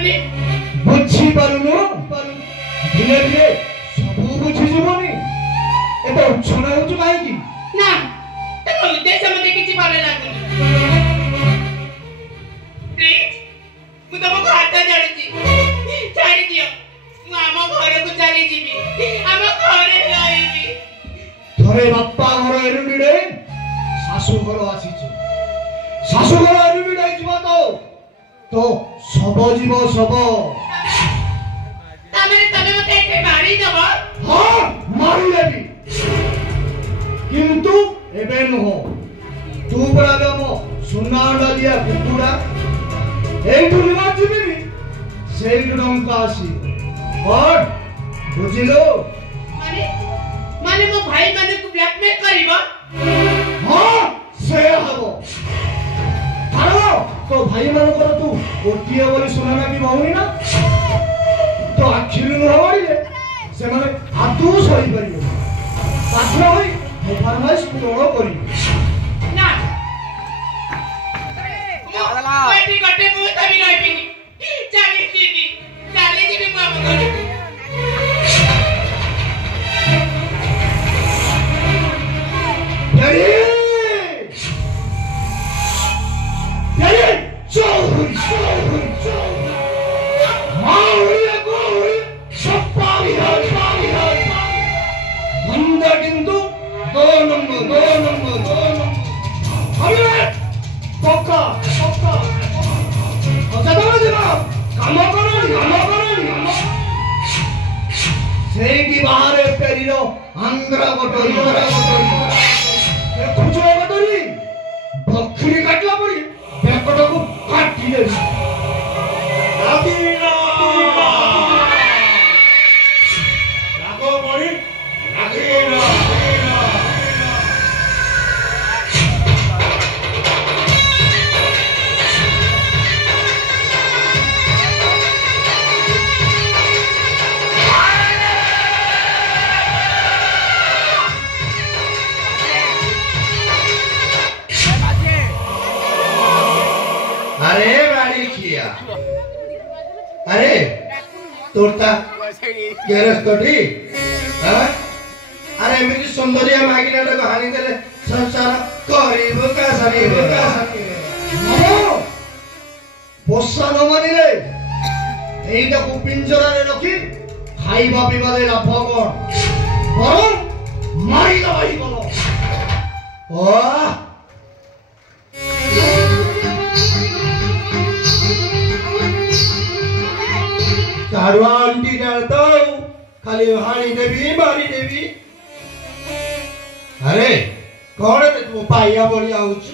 पारुनी बुझी पारुनु धीरे धीरे सब बुझी जीवनी एतो छुना होछु काहे की ना तो उद्देश्य मते किछि भले लागुनी प्लीज मु तुमको हाथ जोड़ुची छाड़ी दियो मु आम घर को चली जीवी आम घरे रहिबी थरे बाप्पा घर एरुडीडे सासु घर आसीचे सासु घर एरुडीडे जीवा तो सब जीव सब तमे मते एते मारी देबो हां मारी देबी किंतु एबे नो तू बड़ा गमो सुना डालिया कुकुड़ा एइठु निमा जीबी सेइठु डंका आसी और बुझिलो माने मो भाई माने को ब्लैकमेल करिवो हां से हबो हारो तो भाई मान कर तू ओटिए बोली सुनाना की भौनी ना तो आखिर न होइले से माने आतु सही करियो पाछरा होई मो फरमाइश पूर्ण करी ना कोई गटे मु तभी रहबिनी चाली जीवी मु हम घर आंध्रा बटोरी खुचरा बटोरी बखरी काटला पड़ी बेकटा को काटी ले रागीना रागो पड़ी रागीना अरे गाड़ी किया अरे तोरता केरस तोटी हां अरे मेरी सुंदरिया मागिना को हानि देले संसार करिबो का पोसा न मानिले एइटा को पिंजरा रे रखी खाइबा पिबा दे लाभ कोन बरं मारी दबाई बोलो वाह चारुआ आंटी डालता हूँ खाली हानी देवी मारी देवी अरे कौन है तू पाइया बोलिया उच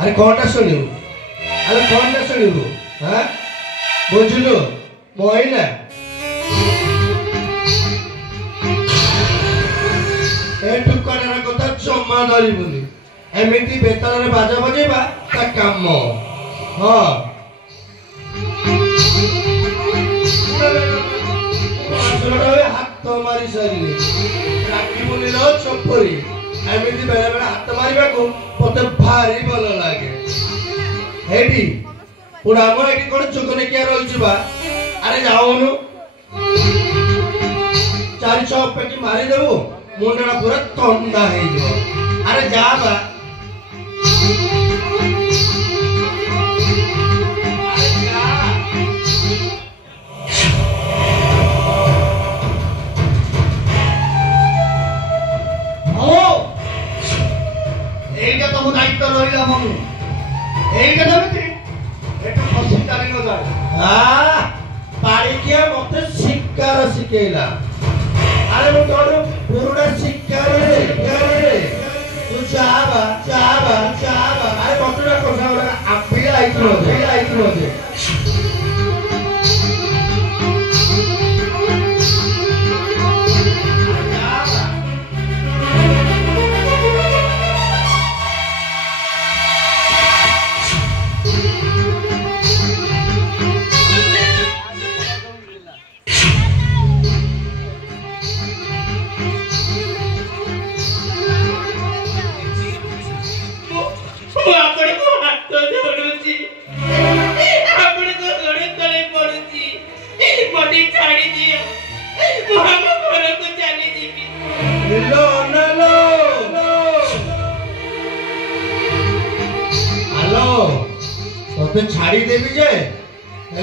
अरे कौनटा सुनियो हाँ बुझलु मोइला ठुकाना कथा जमा धरबुनि एमिति बेतन बाजा बजेबा ता काम हां हाथ मारी सरी राखी बोली लो चोपरी एमिति बेला बेला हाथ मारिबा को पते भारी भल लागे हेडी पुडा मोर एटी कोन चोकने किया रहिछि बा अरे जाओनु चारि छह पेटी मारी देबो मुंडा पूरा तंडा है जो अरे जा बा एइटा तो दायित्व रहिला मम्मी एइटा दबेती एटा फसी चाली न जाय पाड़ी के मते शिकार शिकेला अरे वो तोड़ पूरा शिकार तू चाबा अरे बटुरा कोसा वाला आपिला आइतो दे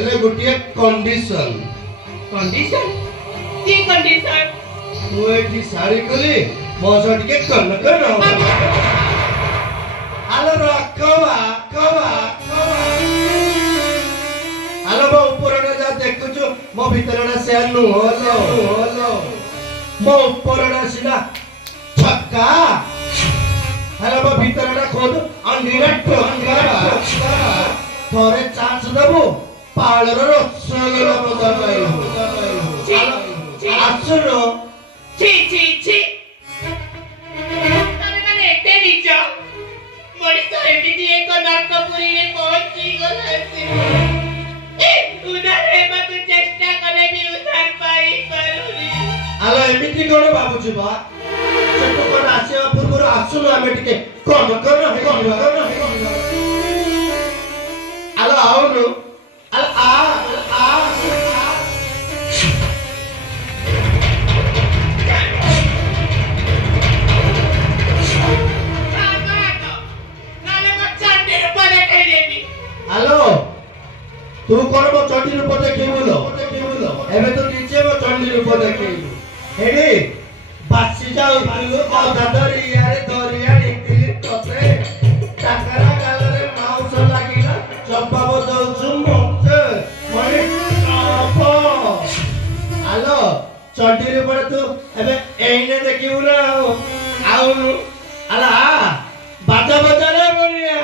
हेले गोटे कंडीशन कंडीशन की कंडीशन तू एठी साड़ी कली मौसो टिके कन्न कर आलो रखवा कवा आलो बो ऊपर न जा देखुछु मो भीतर न से नु होलो मो ऊपर न सिना छक्का आलो बो भीतर न खोद अंडीरा टंगा थोरे चांस दबो पाळर रसगोला बदलाइलो आसुरो ची ची ची तमे माने एते नीच मोड़ी तो एमिति एक नाटकपुरी रे पहुंची गलासी उधार हेबा को चेष्टा कले भी उधार पाई पारुनी आलो एमिति कोन बाबूजी बा चट्टो कोन आसीवा पूर्व आसुनो आमे टिके कम करनो आलो आओनु आलो आ हेलो तू कोन मो चंडी रूप देखैबुलो एबे तो नीचे मो चंडी रूप देखैबु हेडी बासी जाऊ तू दादरी यारे दरिया निकली तते टाकरा गालरे माउस लागिला जवाब दउछु मते मने आपो हेलो चंडी रूप तू एबे एने देखिबु ना आउनु आला बाजा बाजा रे बनिया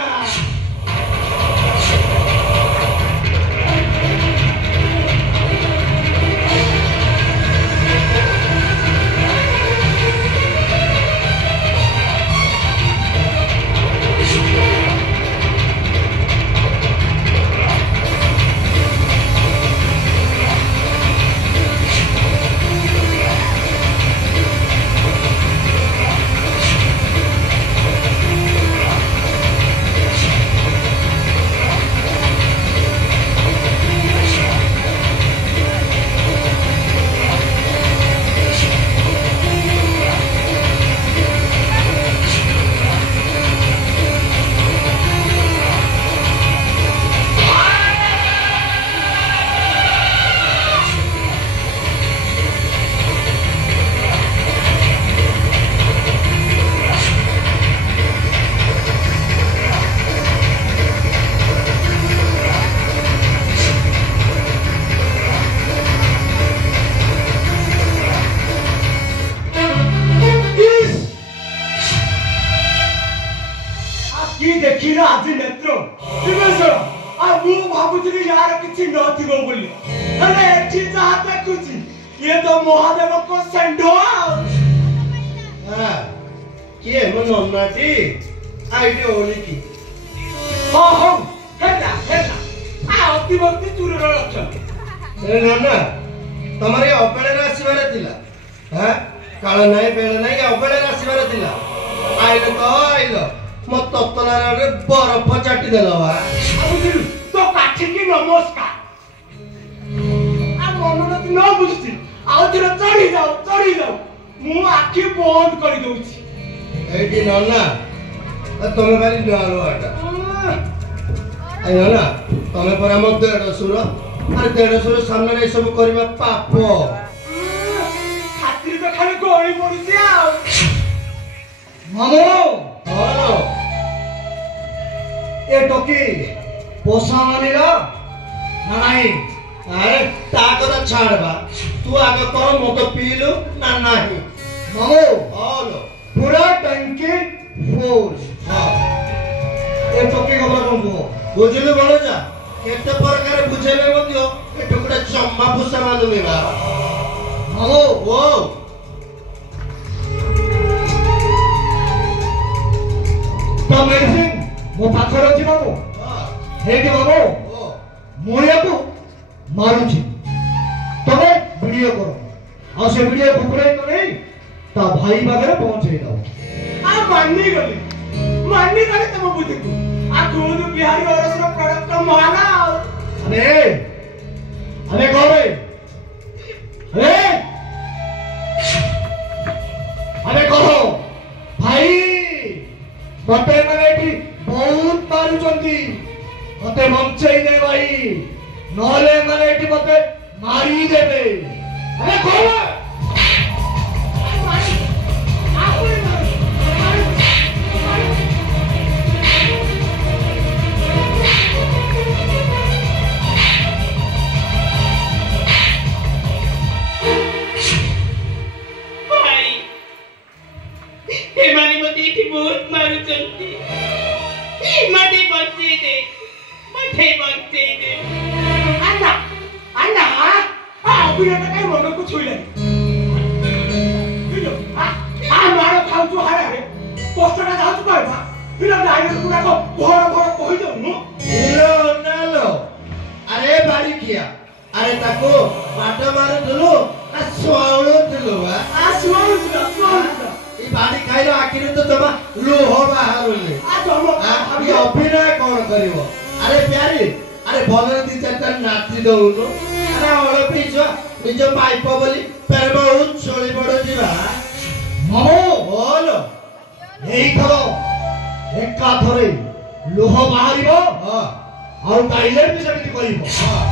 आज नेत्र दिवेश्वर आ मु भाबुଥିଲି यार किछि नथिबो बोली अरे एठी जहा देखुछि ये तो महादेव को संडो हां के मो नन्नाटी आइडी ओली की हो हेला आ अतिभक्ति चुरर लक्षण ए नन्ना तमारे अपेळे रासिबारे थिला हां काळ नाही बेळ नाही अपेळे रासिबारे थिला आइलो मो तत्तलार रे बरफ चाटी देलवा आबुदिलु तो काठी की नमस्कार आ मनोरथ न बुझती आउ तिरा चढ़ी जाओ मु आखी बंद कर दउछि एटी नन्ना तमे बारी डालो आटा आई नन्ना तमे परा मो देढसुर अरे देढसुर सामने रे सब करबा पाप खातिर तो खाली गोली पड़ुछि आ मामो हां ए टोकी पोसा मानिला नाही अरे ताकत छाड़बा तू आगे कौन मत पीलु ना नाही मामो हालो पूरा टंकी फुल हां ए टोकी खबर कोन को बुझलु बोलो जा केते प्रकार बुझेबे मदियो ए टुकड़ा चम्मा भूसा मानु मेरा मामो ओ तो मेडिसिन मो पाखर अछि बाबू हेडी बाबू ओ मोया को मारुछि तबे वीडियो करो आ से वीडियो कुकुरे तो नहीं ता भाई बागरे पहुंचे दो आ माननी गले तुम बुद्धि को आ दूध बिहारी औरस रो प्रोडक्ट का माना अरे कहो अरे कहो भाई मते माने बहुत मारुचंती मते बंचई दे भाई नले एमाने एटी मते मारी देबे अरे कोन एमाने मते इठी बहुत मारुचंती मते बच्चे दे अन्ना अन्ना अभिनेता काय मनको छुइले बिलो मारो खाउछु हारे पोस्टरटा जाउछु कहबा बिलो लाइनर कुडाको भर भर कहि दउनु लो नालो अरे बारी किया अरे ताको पाटा मारे दलो ना सोळो दलो बा सुवाउनु ई बारी खाइलो आखिर तो जमा लोह बाहरले ये अभिनय कौन करिवो अरे प्यारी अरे भले दी चारटा नाची दउनो अरे ओळे पिजो निजो पाइप बोली पेर बहुत चोली बडो जीवा मामो बोलो एई थरो एका थरे लोह बाहरिबो हां और टाइलर भी समिति करिबो हां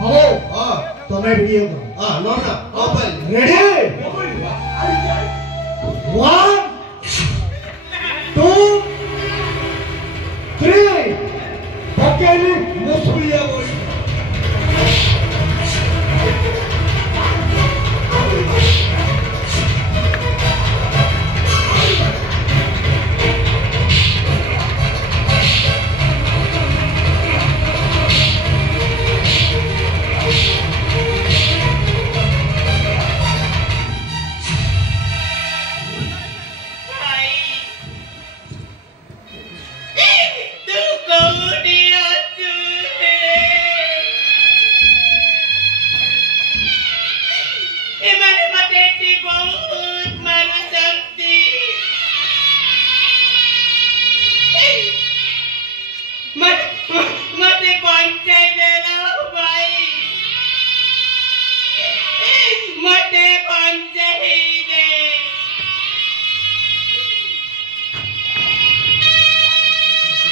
मामो हां तमे वीडियो करो हां नो ना ओपन रेडी 1 2 3 पकेली मुसलिया बोली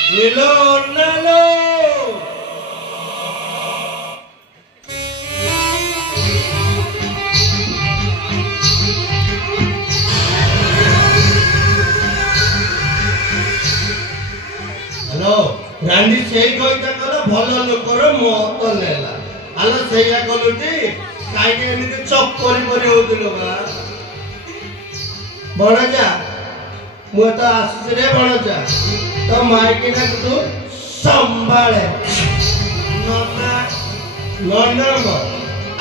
Hello, Nalo. हेलो रांडी सेई कइता कला भलो लोकर मत नेला आलो सेया कलुटी काइके एमिति चक्करी परि होतिलो बा बणजा मु त आसुछ रे बणजा तो माइकी ना तू संभाळे नना नना म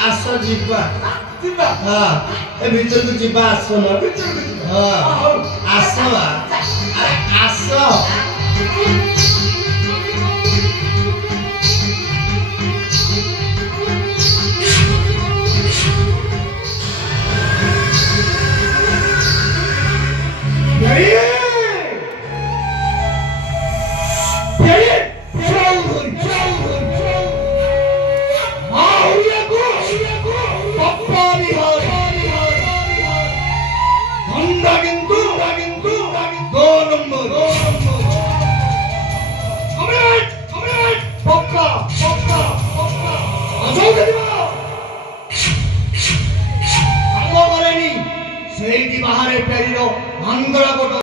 आस जीवा जिबा हां ए भीतर को जीवा आसो न हां आसो अरे आसो ସେଇଠି ବାହାରେ ପେରିର ଆଙ୍ଗଳା ଗୋଟ